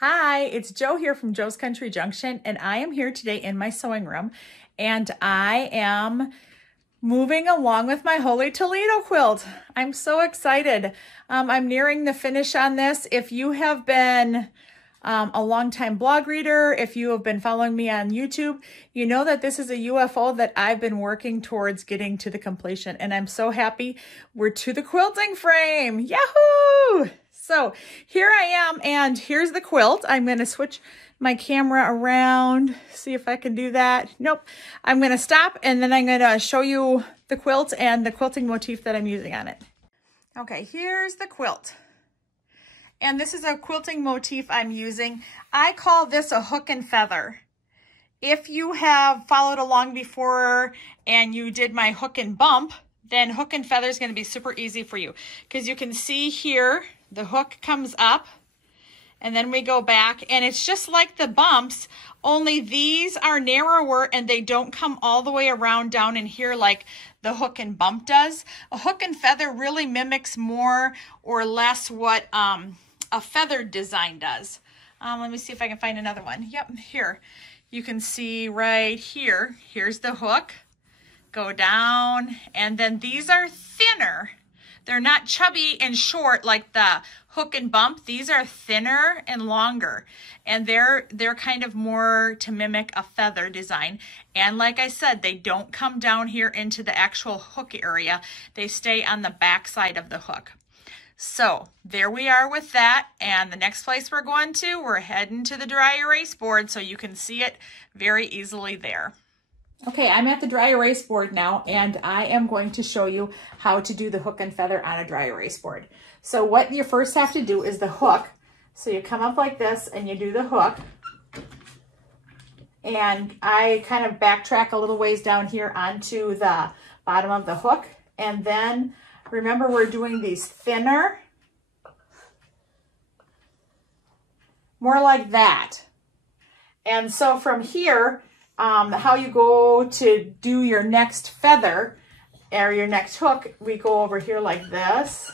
Hi, it's Jo here from Jo's Country Junction, and I am here today in my sewing room, and I am moving along with my Holy Toledo quilt. I'm so excited. I'm nearing the finish on this. If you have been a longtime blog reader, if you have been following me on YouTube, you know that this is a UFO that I've been working towards getting to the completion, and I'm so happy we're to the quilting frame. Yahoo! So here I am, and here's the quilt. I'm going to switch my camera around, see if I can do that. Nope. I'm going to stop, and then I'm going to show you the quilt and the quilting motif that I'm using on it. Okay, here's the quilt. And this is a quilting motif I'm using. I call this a hook and feather. If you have followed along before and you did my hook and bump, then hook and feather is going to be super easy for you, because you can see here the hook comes up and then we go back, and it's just like the bumps, only these are narrower and they don't come all the way around down in here like the hook and bump does. A hook and feather really mimics more or less what a feathered design does. Let me see if I can find another one. Yep, here. You can see right here, here's the hook. Go down, and then these are thinner. They're not chubby and short like the hook and bump. These are thinner and longer, and they're kind of more to mimic a feather design. And like I said, they don't come down here into the actual hook area. They stay on the back side of the hook. So there we are with that, and the next place we're going to, we're heading to the dry erase board so you can see it very easily there. Okay, I'm at the dry erase board now, and I am going to show you how to do the hook and feather on a dry erase board. So what you first have to do is the hook. So you come up like this and you do the hook. And I kind of backtrack a little ways down here onto the bottom of the hook. And then remember, we're doing these thinner, more like that. And so from here, how you go to do your next feather or your next hook, we go over here like this,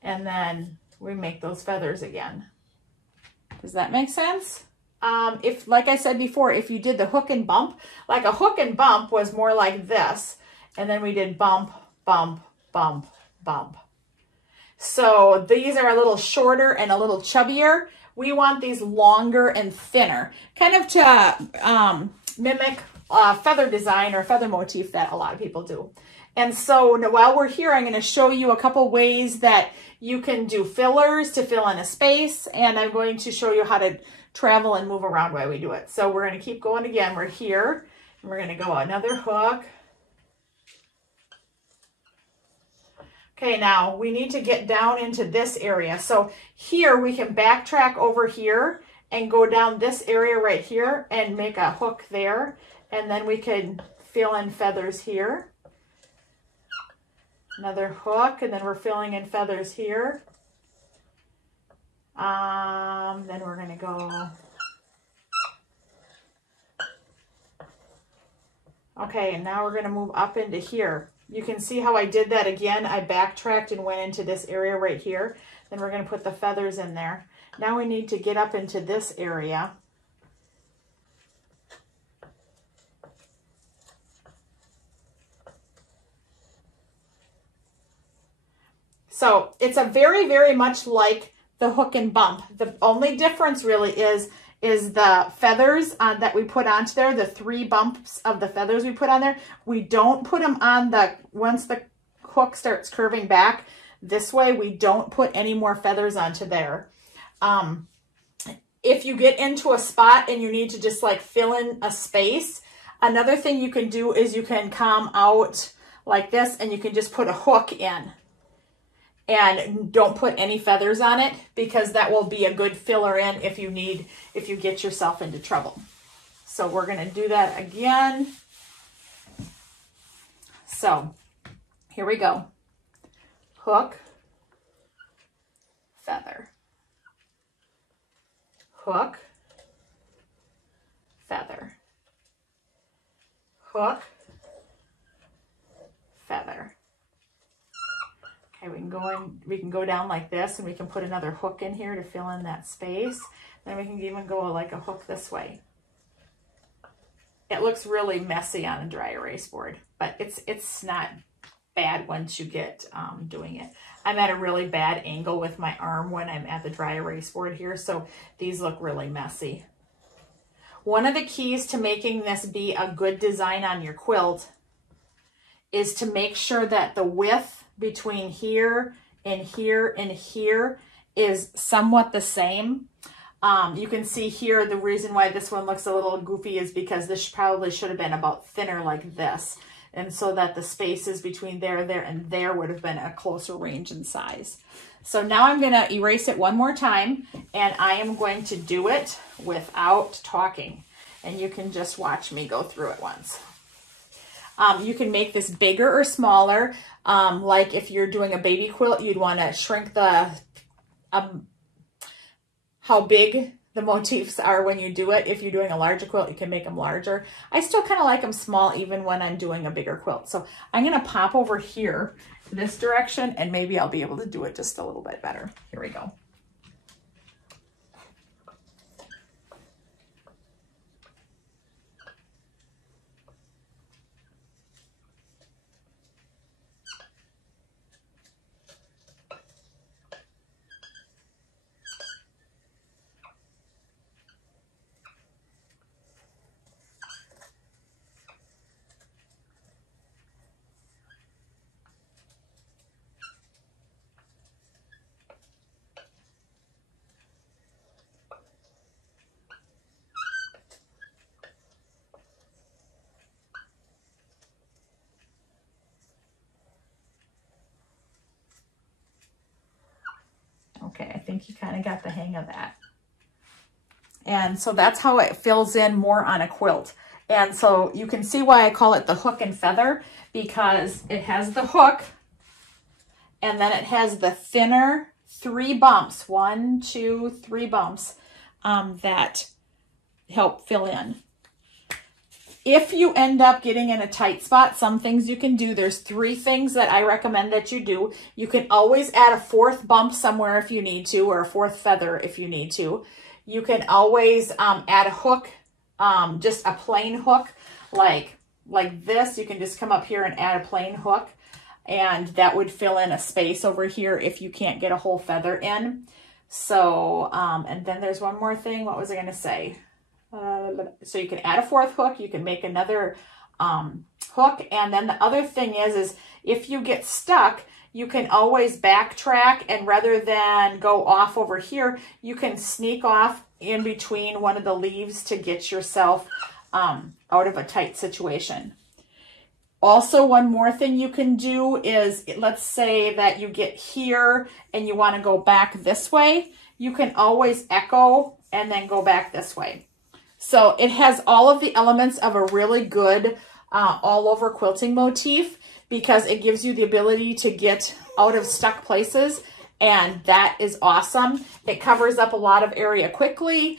and then we make those feathers again. Does that make sense? If, like I said before, if you did the hook and bump, like a hook and bump was more like this, and then we did bump, bump, bump, bump. So these are a little shorter and a little chubbier. We want these longer and thinner, kind of to mimic feather design or feather motif that a lot of people do. And so while we're here, I'm going to show you a couple ways that you can do fillers to fill in a space, and I'm going to show you how to travel and move around while we do it. So we're going to keep going again. We're here, and we're going to go another hook. Okay, now we need to get down into this area. So here we can backtrack over here and go down this area right here and make a hook there. And then we can fill in feathers here. Another hook, and then we're filling in feathers here. Then we're gonna go. Okay, and now we're gonna move up into here. You can see how I did that again. I backtracked and went into this area right here. Then we're going to put the feathers in there. Now we need to get up into this area. So it's a very, very much like the hook and bump. The only difference really is the feathers that we put onto there, the 3 bumps of the feathers we put on there. We don't put them on once the hook starts curving back this way, we don't put any more feathers onto there. If you get into a spot and you need to just like fill in a space, another thing you can do is you can come out like this and you can just put a hook in. And don't put any feathers on it, because that will be a good filler in if you get yourself into trouble. So we're going to do that again. So here we go. Hook, feather, hook, feather, hook, feather. Okay, we can we can go down like this, and we can put another hook in here to fill in that space. Then we can even go like a hook this way. It looks really messy on a dry erase board, but it's not bad once you get doing it. I'm at a really bad angle with my arm when I'm at the dry erase board here, so these look really messy. One of the keys to making this be a good design on your quilt is to make sure that the width between here and here and here is somewhat the same. You can see here the reason why this one looks a little goofy is because this probably should have been about thinner like this. And so that the spaces between there, and there would have been a closer range in size. So now I'm going to erase it one more time, and I am going to do it without talking. And you can just watch me go through it once. You can make this bigger or smaller. Like if you're doing a baby quilt, you'd want to shrink the how big the motifs are when you do it. If you're doing a larger quilt, you can make them larger. I still kind of like them small even when I'm doing a bigger quilt. So I'm going to pop over here this direction, and maybe I'll be able to do it just a little bit better. Here we go. Okay, I think you kind of got the hang of that. And so that's how it fills in more on a quilt. And so you can see why I call it the hook and feather, because it has the hook, and then it has the thinner 3 bumps, 1, 2, 3 bumps that help fill in. If you end up getting in a tight spot, some things you can do. There's 3 things that I recommend that you do. You can always add a 4th bump somewhere if you need to, or a 4th feather if you need to. You can always add a hook, just a plain hook, like this. You can just come up here and add a plain hook, and that would fill in a space over here if you can't get a whole feather in. So, and then there's one more thing. What was I going to say? So you can add a 4th hook, you can make another hook, and then the other thing is if you get stuck, you can always backtrack, and rather than go off over here, you can sneak off in between one of the leaves to get yourself out of a tight situation. Also, one more thing you can do is, let's say that you get here and you want to go back this way, you can always echo and then go back this way. So it has all of the elements of a really good all over quilting motif, because it gives you the ability to get out of stuck places, and that is awesome. It covers up a lot of area quickly.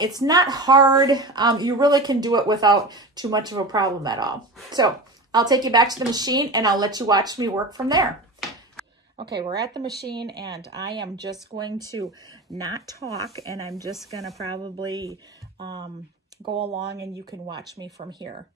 It's not hard. You really can do it without too much of a problem at all. So I'll take you back to the machine and I'll let you watch me work from there. Okay, we're at the machine, and I am just going to not talk, and I'm just going to probably go along, and you can watch me from here.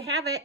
you have it.